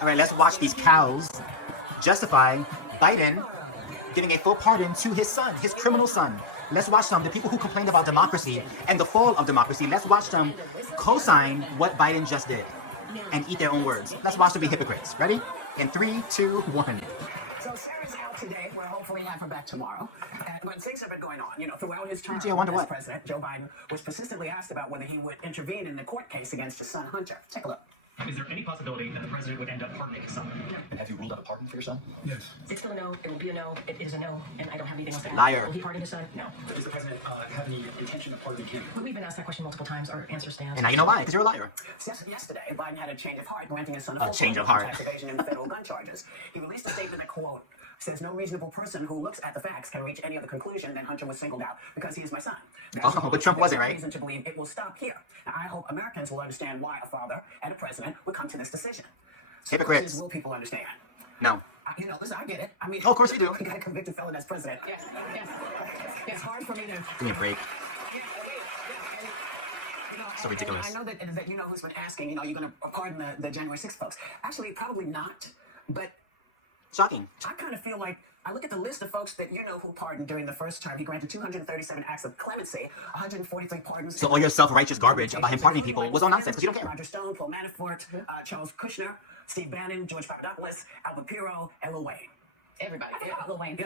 All right, let's watch these cows justify Biden giving a full pardon to his son, his criminal son. Let's watch them, the people who complained about democracy and the fall of democracy, let's watch them co-sign what Biden just did and eat their own words. Let's watch them be hypocrites. Ready? In 3, 2, 1. So Sarah's out today. We'll hopefully have her back tomorrow. But things have been going on. Throughout his term as president, Joe Biden was persistently asked about whether he would intervene in the court case against his son Hunter. Take a look. Is there any possibility that the president would end up pardoning his son? No. And have you ruled out a pardon for your son? Yes. It's still a no. It will be a no. It is a no. And I don't have anything else to add. Liar. Will he pardon his son? No. Does the president have any intention of pardoning him? We've been asked that question multiple times. Our answer stands. And now you know why, because you're a liar. Yesterday, Biden had a change of heart, granting his son a full change of pardon heart. for tax evasion and federal gun charges. He released a statement that, quote, says no reasonable person who looks at the facts can reach any other conclusion than Hunter was singled out because he is my son. But Trump wasn't, right? Reason to believe it will stop here. Now, I hope Americans will understand why a father and a president would come to this decision. Hypocrites. Will people understand? No. Listen, I get it. I mean, of course we do. You got a convicted felon as president. Yes. It's hard for me to. Give me a break. So ridiculous. I know that you know who's been asking. Are you going to pardon the January 6th folks? Actually, probably not. But shocking. I kind of feel like I look at the list of folks that who pardoned during the first term. He granted 237 acts of clemency, 143 pardons. So all your self-righteous garbage about him pardoning people was all nonsense because you don't care. Roger Stone, Paul Manafort, Charles Kushner, Steve Bannon, George Papadopoulos, Albert Pirro, and Lil Wayne. Everybody. Lil Wayne.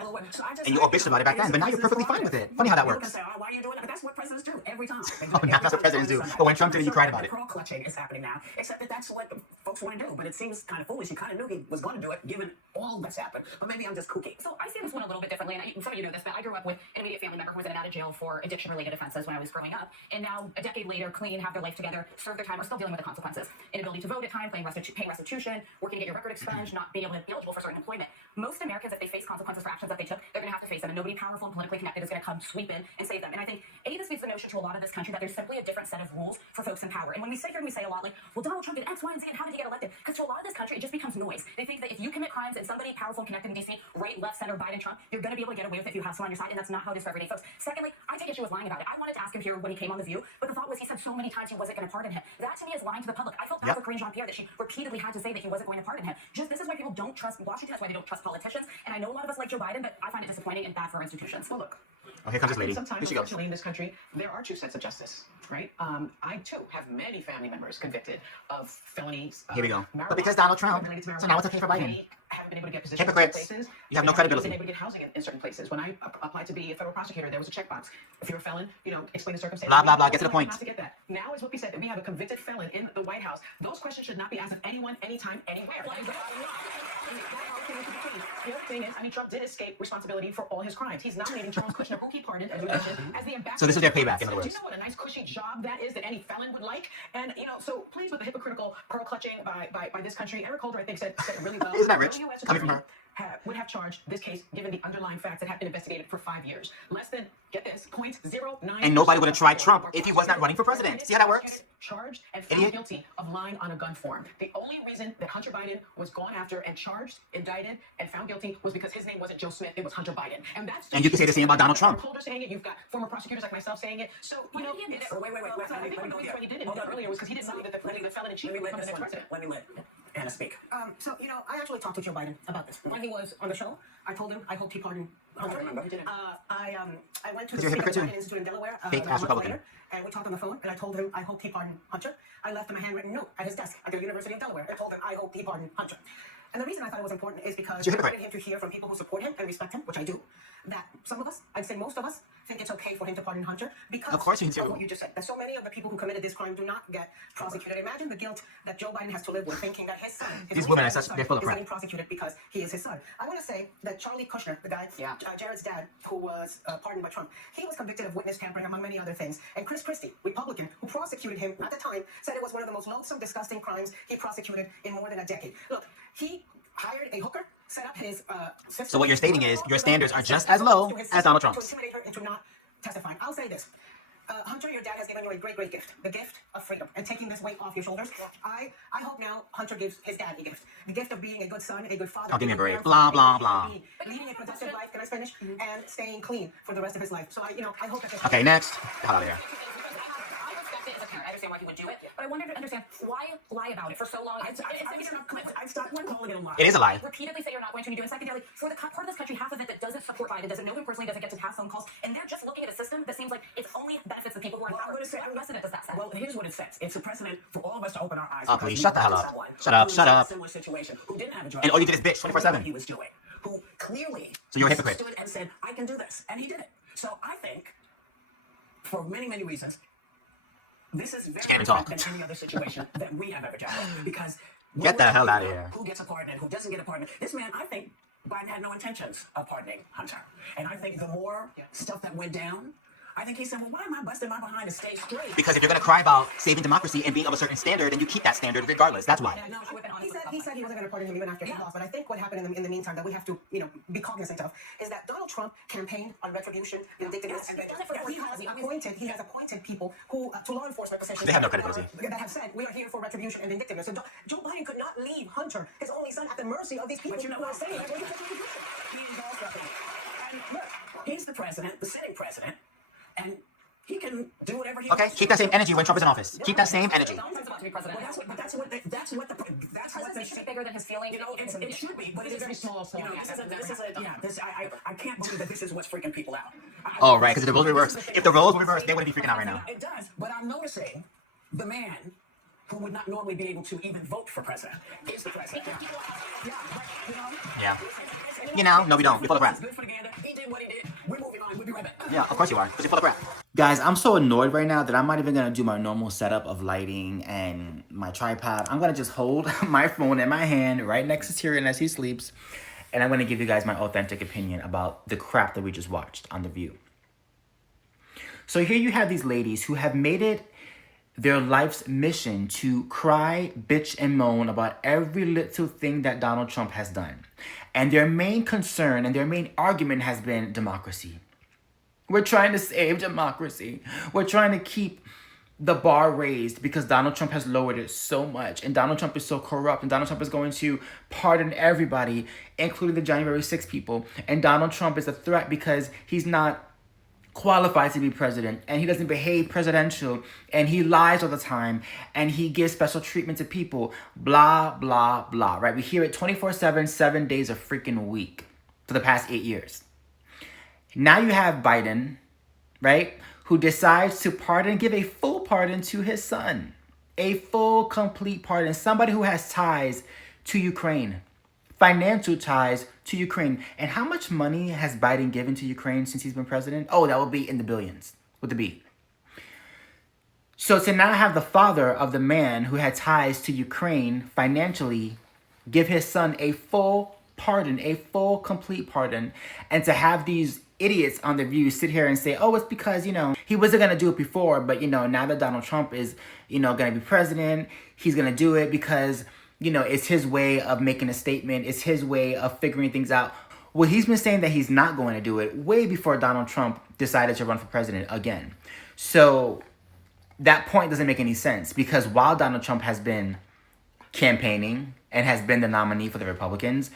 Lil Wayne. So and you all bitched about it back then, but now you're perfectly fine with it. Funny how that works. Say, why are you doing that? But that's what presidents do every time. Oh, that's what presidents do. But when Trump did it, you cried about it. Pearl clutching is happening now, except that that's what folks want to do. But it seems kind of foolish. You kind of knew he was going to do it, given all that's happened. But maybe I'm just kooky. So I see this one a little bit differently, and some of you know this, but I grew up with an immediate family member who was in and out of jail for addiction-related offenses when I was growing up, and now a decade later, clean, have their life together, serve their time, are still dealing with the consequences. Inability to vote at times, paying restitution, working to get your record expunged, not being able to be eligible for certain employment. Most Americans, if they face consequences for actions that they took, they're going to have to face them, and nobody powerful and politically connected is going to come sweep in and save them. And I think this feeds the notion to a lot of this country that there's simply a different set of rules for folks in power. And when we sit here and we say a lot like, well, Donald Trump did X, Y, and Z, and how did he get elected? Because to a lot of this country, it just becomes noise. They think that if you commit crimes and somebody powerful and connected in D.C., right, left, center, Biden, Trump, you're going to be able to get away with it if you have someone on your side, and that's not how it is for everyday folks. Secondly, I take issue with lying about it. I wanted to ask him here when he came on The View, but the thought was he said so many times he wasn't going to pardon him. That to me is lying to the public. I felt bad for Karine Jean-Pierre that she repeatedly had to say that he wasn't going to pardon him. This is why people don't trust Washington. That's why they don't trust politicians. And I know a lot of us like Joe Biden, but I find it disappointing and bad for our institutions. Well, look. Oh, here comes this lady. Sometimes, Here she goes. unfortunately, in this country, there are two sets of justice, right? I, too, have many family members convicted of felonies. Here we go. But because Donald Trump, so now it's okay for Biden. They haven't been able to get positions Hypocrites. in places. You have no credibility. They haven't been able to get housing in certain places. When I applied to be a federal prosecutor, there was a checkbox. If you're a felon, explain the circumstances. Blah, blah, blah. Get to the point. Not to get that. Now is what we said, that we have a convicted felon in the White House. Those questions should not be asked of anyone, anytime, anywhere. That is the bottom line. The other thing is, Trump did escape responsibility for all his crimes. He's nominating Charles Kushner, who he pardoned, as you mentioned, as the ambassador. So this is their payback, in other words. Do you know what a nice, cushy job that is that any felon would like? And, so pleased with the hypocritical pearl clutching by this country. Eric Holder, I think, said really well. Isn't that rich? Coming from her. Would have charged this case given the underlying facts that have been investigated for 5 years. Less than, get this, 0.09. And nobody would have tried Trump if he was not running for president. See how that works? Charged and found guilty of lying on a gun form. The only reason that Hunter Biden was gone after and charged, indicted, and found guilty was because his name wasn't Joe Smith, it was Hunter Biden. And you can say the same about Donald Trump. Holder saying it, you've got former prosecutors like myself saying it. So, wait. I think one of the reasons why he did it earlier was because he didn't believe that the felon in chief would become the next president. Let me let Anna speak. I actually talked to Joe Biden about this. When he was on the show, I told him I hoped he pardoned Hunter. I went to the Biden Institute in Delaware Fake ass Republican. later, and we talked on the phone, and I told him I hoped he pardoned Hunter. I left him a handwritten note at his desk at the University of Delaware. I told him I hoped he pardoned Hunter. And the reason I thought it was important is because I wanted him to hear from people who support him and respect him, which I do, that some of us, I'd say most of us, think it's okay for him to pardon Hunter because of course you do. Of what you just said. That so many of the people who committed this crime do not get prosecuted. Imagine the guilt that Joe Biden has to live with, thinking that his son, these women are such, they're full of is crap. getting prosecuted because he is his son. I want to say that Charlie Kushner, the guy, Jared's dad, who was pardoned by Trump, he was convicted of witness tampering, among many other things. And Chris Christie, Republican, who prosecuted him at the time, said it was one of the most loathsome, disgusting crimes he prosecuted in more than a decade. Look, he hired a hooker, set up his sister. So what you're stating is your standards are just as low as Donald Trump's. To intimidate her into not testifying. I'll say this. Hunter, your dad has given you a great, great gift. The gift of freedom and taking this weight off your shoulders. I hope now Hunter gives his dad a gift. The gift of being a good son, a good father. Oh, give me a break. Blah, blah, blah. Leading a productive life, can I finish? And staying clean for the rest of his life. So I hope that... Okay, next. Get out of here. it as a parent. I understand why he would do it, but I wanted to understand why lie about it for so long. I'd stop calling it a lie. It is a lie. Repeatedly say you're not going to, and you do. And secondarily, for the part of this country, half of it that doesn't support Biden, doesn't know him personally, doesn't get to pass phone calls, and they're just looking at a system that seems like it only benefits the people who are in power. What precedent does that set? Well, here's what it says. It's a precedent for all of us to open our eyes. Oh, please, shut the hell up. Shut up, shut up. Similar situation, who didn't have a job. And all you did is bitch 24/7. He was doing, who clearly So you're a hypocrite. stood and said, I can do this. And he did it. So I think, for many, many reasons, this is very Can't even talk. different than any other situation that we have ever dealt with. Because Get the hell out of here. who gets a pardon and who doesn't get a pardon. This man, I think, Biden had no intentions of pardoning Hunter. And I think the more stuff that went down, I think he said, well, why am I busting my behind to stay straight? Because if you're going to cry about saving democracy and being of a certain standard, then you keep that standard regardless. That's why. No, she would have been honest with He said he wasn't going to pardon him even after he lost. But I think what happened in the meantime that we have to, be cognizant of is that Donald Trump campaigned on retribution, vindictiveness, and vengeance. He has appointed people who to law enforcement positions. They have no credibility. That have said we are here for retribution and vindictiveness. So Joe Biden could not leave Hunter, his only son, at the mercy of these people who are saying he is also. And look, he's the president, the sitting president, and he can do whatever he wants. Okay, keep that same energy when Trump is in office. Keep that same energy. Donald Trump's about to be president. Well, that's what Presidency should be bigger than his feelings. it should be, but This is very small. I can't believe that this is what's freaking people out. Oh, right, because if the roles were reversed, if the roles were reversed, they wouldn't be freaking out right now. It does, but I'm noticing the man who would not normally be able to even vote for president is the president. Yeah. You know, no, we don't. You're full of crap. It's good for the gander. He did what he did. We're moving on. We'll be right back. Yeah, of course you are, because you're full of crap. Guys, I'm so annoyed right now that I'm not even going to do my normal setup of lighting and my tripod. I'm going to just hold my phone in my hand right next to Tyrion as he sleeps. And I'm going to give you guys my authentic opinion about the crap that we just watched on The View. So here you have these ladies who have made it their life's mission to cry, bitch, and moan about every little thing that Donald Trump has done. And their main concern and their main argument has been democracy. We're trying to save democracy. We're trying to keep the bar raised because Donald Trump has lowered it so much. And Donald Trump is so corrupt. And Donald Trump is going to pardon everybody, including the January 6th people. And Donald Trump is a threat because he's not qualified to be president. And he doesn't behave presidential. And he lies all the time. And he gives special treatment to people. Blah, blah, blah. Right? We hear it 24/7, 7 days a freaking week for the past 8 years. Now you have Biden, right, who decides to pardon, give a full pardon to his son. A full, complete pardon. Somebody who has ties to Ukraine, financial ties to Ukraine. And how much money has Biden given to Ukraine since he's been president? Oh, that will be in the billions, with the B. So to now have the father of the man who had ties to Ukraine financially give his son a full pardon, a full, complete pardon, and to have these idiots on The View sit here and say, oh, it's because, he wasn't going to do it before, but, now that Donald Trump is, going to be president, he's going to do it because, it's his way of making a statement. It's his way of figuring things out. Well, he's been saying that he's not going to do it way before Donald Trump decided to run for president again. So that point doesn't make any sense because while Donald Trump has been campaigning and has been the nominee for the Republicans,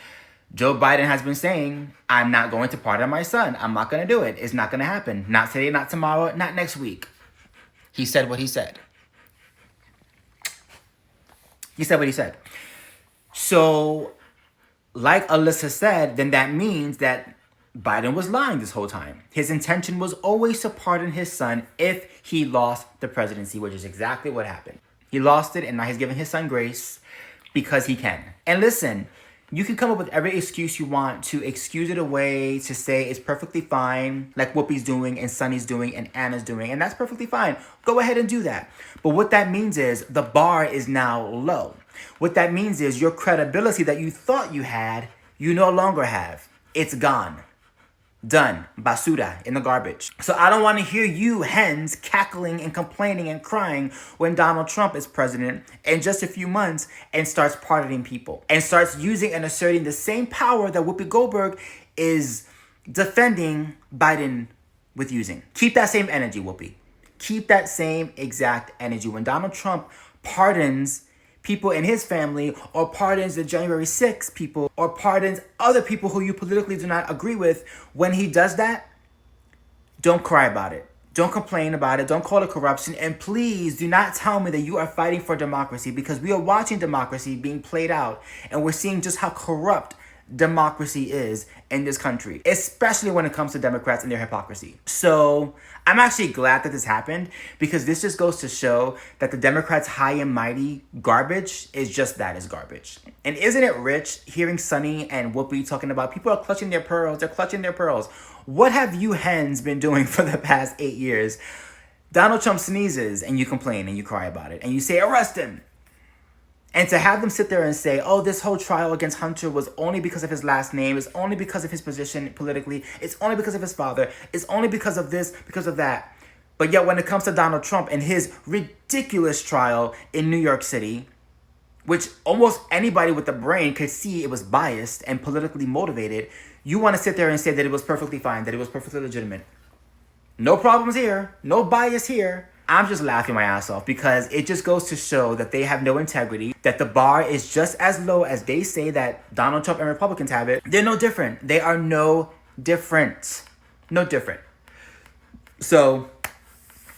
Joe Biden has been saying, I'm not going to pardon my son. I'm not going to do it. It's not going to happen. Not today, not tomorrow, not next week. He said what he said. He said what he said. So, like Alyssa said, then that means that Biden was lying this whole time. His intention was always to pardon his son if he lost the presidency, which is exactly what happened. He lost it, and now he's giving his son grace because he can. And listen, you can come up with every excuse you want to excuse it away, to say it's perfectly fine, like Whoopi's doing and Sonny's doing and Anna's doing, and that's perfectly fine. Go ahead and do that. But what that means is the bar is now low. What that means is your credibility that you thought you had, you no longer have. It's gone. Done. Basura, in the garbage. So I don't want to hear you hens cackling and complaining and crying when Donald Trump is president in just a few months and starts pardoning people and starts using and asserting the same power that Whoopi Goldberg is defending Biden with using. Keep that same energy, Whoopi. Keep that same exact energy. When Donald Trump pardons people in his family or pardons the January 6th people or pardons other people who you politically do not agree with, when he does that, don't cry about it. Don't complain about it. Don't call it corruption. And please do not tell me that you are fighting for democracy, because we are watching democracy being played out and we're seeing just how corrupt democracy is in this country, especially when it comes to Democrats and their hypocrisy. So I'm actually glad that this happened, because this just goes to show that the Democrats' high and mighty garbage is just that, is garbage. And isn't it rich hearing Sonny and Whoopi talking about people are clutching their pearls, they're clutching their pearls. What have you hens been doing for the past 8 years? Donald Trump sneezes and you complain and you cry about it and you say, arrest him. And to have them sit there and say, oh, this whole trial against Hunter was only because of his last name, it's only because of his position politically, it's only because of his father, it's only because of this, because of that. But yet when it comes to Donald Trump and his ridiculous trial in New York City, which almost anybody with a brain could see it was biased and politically motivated, you want to sit there and say that it was perfectly fine, that it was perfectly legitimate. No problems here, no bias here. I'm just laughing my ass off, because it just goes to show that they have no integrity, that the bar is just as low as they say that Donald Trump and Republicans have it. They're no different. They are no different. No different. So,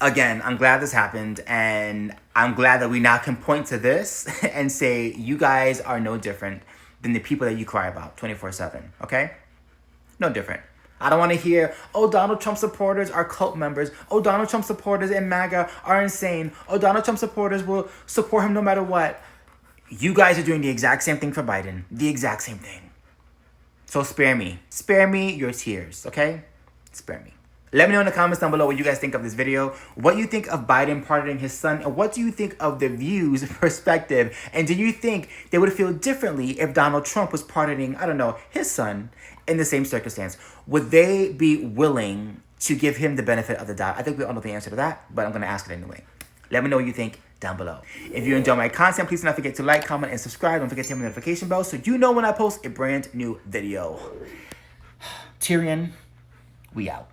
again, I'm glad this happened, and I'm glad that we now can point to this and say, you guys are no different than the people that you cry about 24/7, okay? No different. I don't want to hear, oh, Donald Trump supporters are cult members. Oh, Donald Trump supporters in MAGA are insane. Oh, Donald Trump supporters will support him no matter what. You guys are doing the exact same thing for Biden. The exact same thing. So spare me. Spare me your tears, okay? Spare me. Let me know in the comments down below what you guys think of this video, what you think of Biden pardoning his son, and what do you think of the View's perspective? And do you think they would feel differently if Donald Trump was pardoning, I don't know, his son in the same circumstance? Would they be willing to give him the benefit of the doubt? I think we all know the answer to that, but I'm going to ask it anyway. Let me know what you think down below. If you enjoy my content, please do not forget to like, comment, and subscribe. Don't forget to hit the notification bell so you know when I post a brand new video. Tyrion, we out.